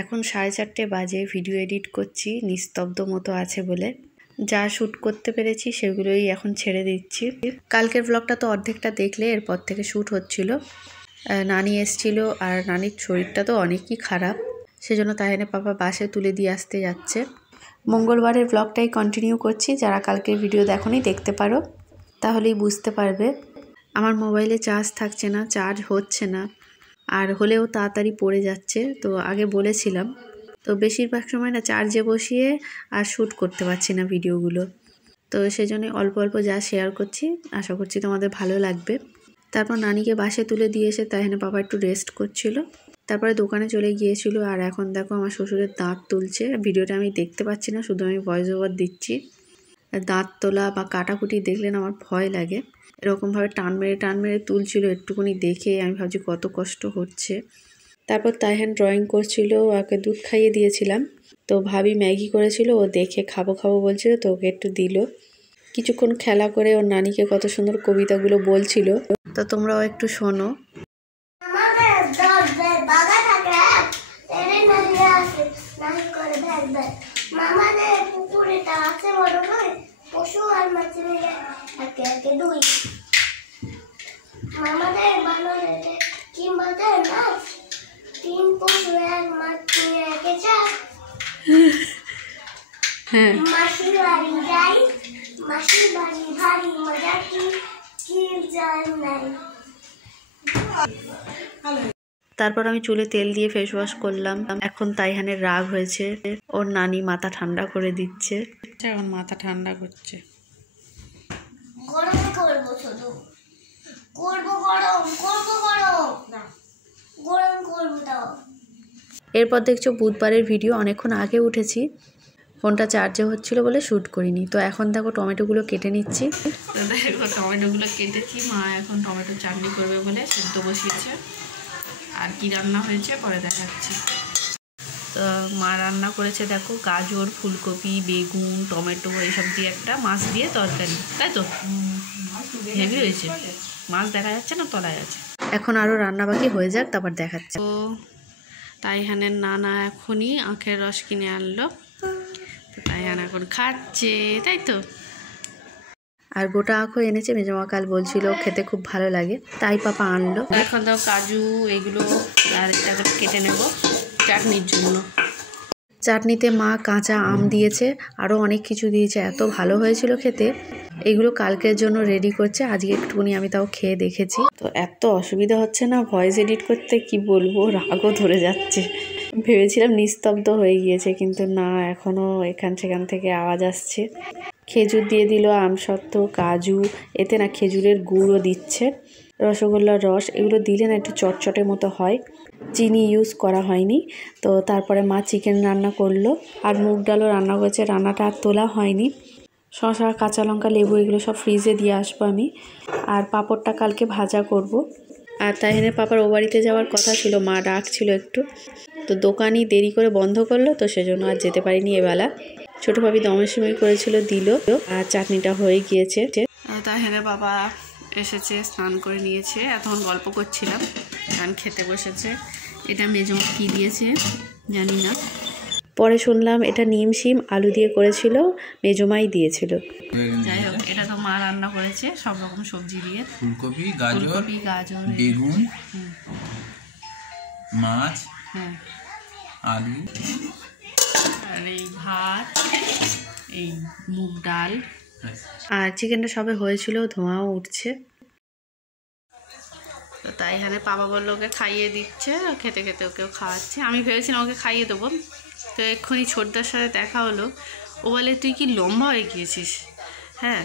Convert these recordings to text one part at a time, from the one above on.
এখন 4:30 বাজে, video edit করছি নিস্তব্ধ মতো আছে বলে। যা শ্যুট করতে পেরেছি সেগুলোই এখন ছেড়ে দিচ্ছি। কালকের ব্লগটা তো অর্ধেকটা দেখলে, এরপর থেকে শ্যুট হচ্ছিল। নানি এসছিল আর নানির শরীরটা তো অনেকই খারাপ, সেজন্য তাইহানের পাপা বাসে তুলে দিয়ে আসতে যাচ্ছে। মঙ্গলবারের ব্লগটাই কন্টিনিউ করছি, যারা কালকের ভিডিও দেখোনি দেখতে পারো, তাহলেই বুঝতে পারবে। আমার মোবাইলে চার্জ থাকছে না, চার্জ হচ্ছে না, আর হলেও তাড়াতাড়ি পড়ে যাচ্ছে। তো আগে বলেছিলাম, তো বেশিরভাগ সময় না চার্জে বসিয়ে আর শ্যুট করতে পারছি না ভিডিওগুলো। তো সেজন্য অল্প অল্প যা শেয়ার করছি, আশা করছি তোমাদের ভালো লাগবে। তারপর নানিকে বাসে তুলে দিয়ে এসে তাইহানের বাবা একটু রেস্ট করছিল, তারপরে দোকানে চলে গিয়েছিল। আর এখন দেখো আমার শ্বশুরের দাঁত তুলছে। ভিডিওটা আমি দেখতে পাচ্ছি না, শুধু আমি ভয়েস ওভার দিচ্ছি। দাঁত তোলা বা কাটাকুটি দেখলে না আমার ভয় লাগে। এরকমভাবে টান মেরে তুলছিল, একটুকুনি দেখে আমি ভাবছি কত কষ্ট হচ্ছে। তারপর তাইহান ড্রয়িং করছিল, ওকে দুধ খাইয়ে দিয়েছিলাম। তো ভাবি ম্যাগি করেছিল, ও দেখে খাবো বলছিল, তো ওকে একটু দিল। কিছুক্ষণ খেলা করে ওর নানিকে কত সুন্দর কবিতাগুলো বলছিল, তো তোমরাও একটু শোনো। পশু আর মাছ মিলে একে একে দুই, মামাদের বানরে কিংবাদের নাচ, তিন পশু এক মাছ মিলে একে চার। মাসির বাড়ি যাই, মাসির বাড়ি ভারী মজা, কি জান নাই। তারপর আমি চুলে তেল দিয়ে ফেস ওয়াশ করলাম। এখন তাইহানের রাগ হয়েছে, ওর নানি মাথা ঠান্ডা করে দিচ্ছে। এখন মাথা ঠান্ডা করছে। গরম করবো, শুধু করবো গরম, করবো গরম না, গরম করবো তাও। এরপর দেখছো বুধবারের ভিডিও অনেকক্ষণ আগে উঠেছি, ফোনটা চার্জে হচ্ছিল বলে শ্যুট করিনি। তো এখন দেখো টমেটোগুলো কেটে নিচ্ছি। তো দেখো টমেটোগুলো কেটেছি, মা এখন টমেটো চাটনি করবে বলে সেদ্ধ বসিয়েছে। আর কি রান্না হয়েছে পরে দেখাচ্ছি। তো মা রান্না করেছে দেখো গাজর, ফুলকপি, বেগুন, টমেটো এইসব দিয়ে একটা মাছ দিয়ে তরকারি, তাই তো হেভি হয়েছে। মাছ দেখা যাচ্ছে না, তলায় আছে। এখন আরও রান্না বাকি হয়ে যাক, তারপর দেখাচ্ছে। তো তাইহানের নানা এখনই আখের রস কিনে আনলো, তো তাইহান এখন খাচ্ছে, তাই তো। আর গোটা আখও এনেছে, মেজমা কাল বলছিল খেতে খুব ভালো লাগে, তাই পাপা আনলো। এখন তো কাজু এগুলো আর কেটে নেব চাটনির জন্য। চাটনিতে মা কাঁচা আম দিয়েছে, আরও অনেক কিছু দিয়েছে, এত ভালো হয়েছিল খেতে। এগুলো কালকের জন্য রেডি করছে, আজকে একটুখানি আমি তাও খেয়ে দেখেছি। তো এত অসুবিধা হচ্ছে না ভয়েস এডিট করতে, কি বলবো, রাগও ধরে যাচ্ছে। ভেবেছিলাম নিস্তব্ধ হয়ে গিয়েছে, কিন্তু না, এখনও এখান সেখান থেকে আওয়াজ আসছে। খেজুর দিয়ে দিল, আমসত্ত্ব, কাজু, এতে না খেজুরের গুঁড়ও দিচ্ছে, রসগোল্লার রস, এগুলো দিলে না একটু চটচটে মতো হয়। চিনি ইউজ করা হয়নি। তো তারপরে মা চিকেন রান্না করলো, আর মুগ ডালও রান্না করেছে। রান্নাটা আর তোলা হয়নি। শসা, কাঁচা লঙ্কা, লেবু এগুলো সব ফ্রিজে দিয়ে আসবো আমি। আর পাঁপড়টা কালকে ভাজা করব। আর তাইহানের পাপার ও বাড়িতে যাওয়ার কথা ছিল, মা ডাকছিল একটু, তো দোকানই দেরি করে বন্ধ করলো, তো সেজন্য আর যেতে পারিনি এবেলা। ছোটো ভাবি দমের সিমই করেছিল, দিল, আর চাটনিটা হয়ে গিয়েছে। তাইহানের বাবা এসেছে, স্নান করে নিয়েছে, এতক্ষণ গল্প করছিলাম, কারণ খেতে বসেছে। এটা মেজমা কী দিয়েছে জানি না, পরে শুনলাম এটা নিম শিম আলু দিয়ে করেছিল, মেজমাই দিয়েছিল। যাই হোক, এটা তো মা রান্না করেছে সব রকম সবজি দিয়ে, ফুলকপি, গাজর, বেগুন, মাছ, আলু, আর এই ভাত, এই মুগ ডাল, আর চিকেনটা সবে হয়েছিল, ধোঁয়াও উঠছে। তো তাইহানে পাপা বললো ওকে খাইয়ে দিচ্ছে, খেতে খেতে ওকেও খাওয়াচ্ছে। আমি ভেবেছিলাম ওকে খাইয়ে দেবো, তো এক্ষুনি ছোটদার সাথে দেখা হলো। ও বলে তুই কি লম্বা হয়ে গিয়েছিস। হ্যাঁ,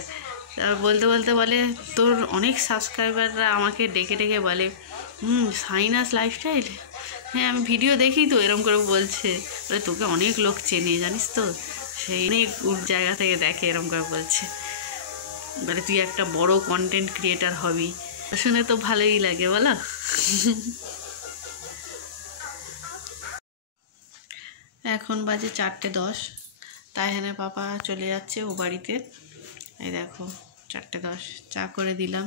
বলতে বলতে বলে তোর অনেক সাবস্ক্রাইবাররা আমাকে ডেকে ডেকে বলে সাইনাস লাইফস্টাইল। হ্যাঁ, আমি ভিডিও দেখি তো, এরকম করে বলছে, বলে তোকে অনেক লোক চেনে জানিস তো, সেই অনেক জায়গা থেকে দেখে, এরকম করে বলছে, বলে তুই একটা বড় কন্টেন্ট ক্রিয়েটার হবি। শুনে তো ভালোই লাগে বলো। এখন বাজে 4:10, তাইহানের পাপা চলে যাচ্ছে ও বাড়িতে। এই দেখো 4:10, চা করে দিলাম,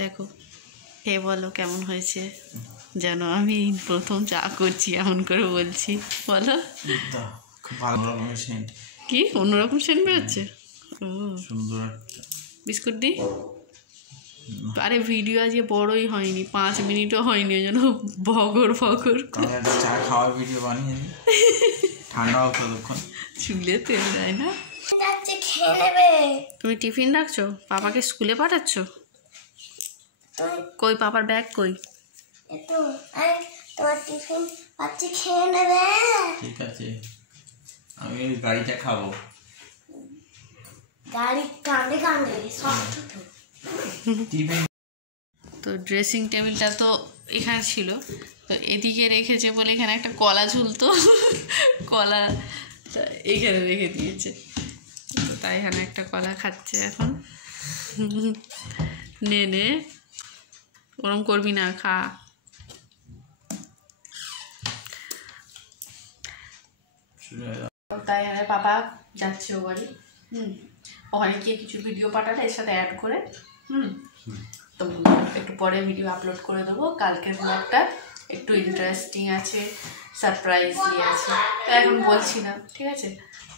দেখো খেয়ে বলো কেমন হয়েছে। যেন আমি প্রথম চা করছি এমন করে বলছি। বলো খুব ভালো রকমের সেন্ট। কি অন্যরকম সেন্ট বেরোচ্ছে? ও সুন্দর। বিস্কুট দিই। আরে ভিডিও আজকে বড়ই হয়নি, 5 মিনিটও হয়নি, ওই জন্য ভগর ভগর চা খাওয়ার ভিডিও বানিয়ে ঠান্ডা হোক ততক্ষণ। চুলে তেল দেয় না। খেয়ে নেবে। তুমি টিফিন রাখছো? পাপাকে স্কুলে পাঠাচ্ছ? কই পাপার ব্যাগ কই? একটু তোমার টিফিন পাচ্ছি, খেয়ে নেবে। ঠিক আছে, আমি গাড়িটা খাবো। গাড়ি কাঁদে কাঁদে সব টিফিন। তো ড্রেসিং টেবিলটা তো এখানে ছিল, তো এদিকে রেখেছে বলে এখানে একটা কলা ঝুলতো, কলা এইখানে রেখে দিয়েছে। তো তাই এখানে একটা কলা খাচ্ছে এখন। নে নে, ওরম করবি না, খা। তাই এখানে পাপা যাচ্ছে ও বাড়ি। ওখানে গিয়ে কিছু ভিডিও পাঠালে এর সাথে অ্যাড করে তো একটু পরে ভিডিও আপলোড করে দেবো। কালকের ব্লগটা একটু ইন্টারেস্টিং আছে, সারপ্রাইজ ইয়ে আছে, এখন বলছি না, ঠিক আছে?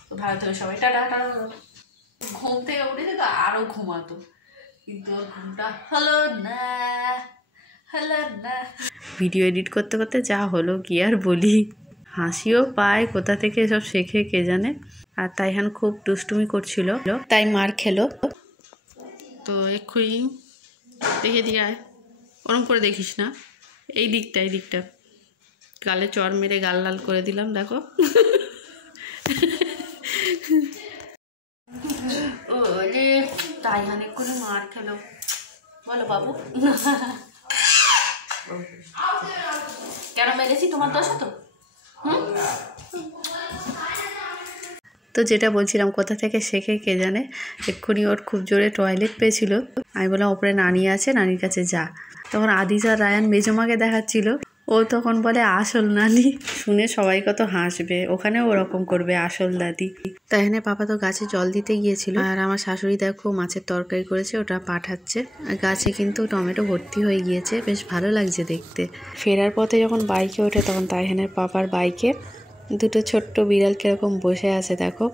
তো ভালো থেকে সবাই টাটা টাটা। ঘুম থেকে উঠেছে তো আরও ঘুমাতো, কিন্তু ওর ঘুমটা হলো না, হলো না। ভিডিও এডিট করতে করতে যা হলো কি আর বলি, হাসিও পায়, কোথা থেকে এসব শেখে কে জানে। আর তাইহান খুব দুষ্টুমি করছিল, তাই মার খেলো। তো এক্ষুনি দেখে দিয়ে আয়, ওরম করে দেখিস না, এই দিকটা গালে চর মেরে গাল লাল করে দিলাম, দেখো। ও রে, তাইহান এক্ষুনি মার খেলো, বলো বাবু। কেন মেরেছি? তোমার দোষে তো। তো যেটা বলছিলাম, কোথা থেকে শেখে কে জানে। এক্ষুনি ওর খুব জোরে টয়লেট পেয়েছিল, আমি বললাম ওপরে নানি আছে, নানির কাছে যা। তখন আদিজ আর রায়ান মেজমাকে দেখাচ্ছিল, ও তখন বলে আসল নানি। শুনে সবাই কত হাসবে, ওখানেও ওরকম করবে আসল দাদি। তাই এখানে পাপা তো গাছে জল দিতে গিয়েছিল, আর আমার শাশুড়ি দেখো মাছের তরকারি করেছে, ওটা পাঠাচ্ছে। গাছে কিন্তু টমেটো ভর্তি হয়ে গিয়েছে, বেশ ভালো লাগছে দেখতে। ফেরার পথে যখন বাইকে ওঠে তখন তাইহানের পাপার বাইকে দুটো ছোট্ট বিড়াল কিরকম বসে আছে দেখো।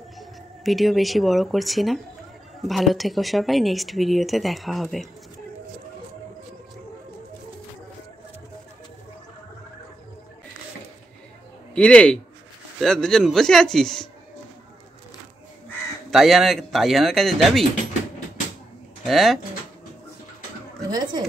ভিডিও বেশি বড় করছি না, ভালো থেকো সবাই, নেক্সট ভিডিওতে দেখা হবে। কিরে, তোরা দুজন বসে আছিস? তাইয়ানের কাছে যাবি? হ্যাঁ হয়েছে।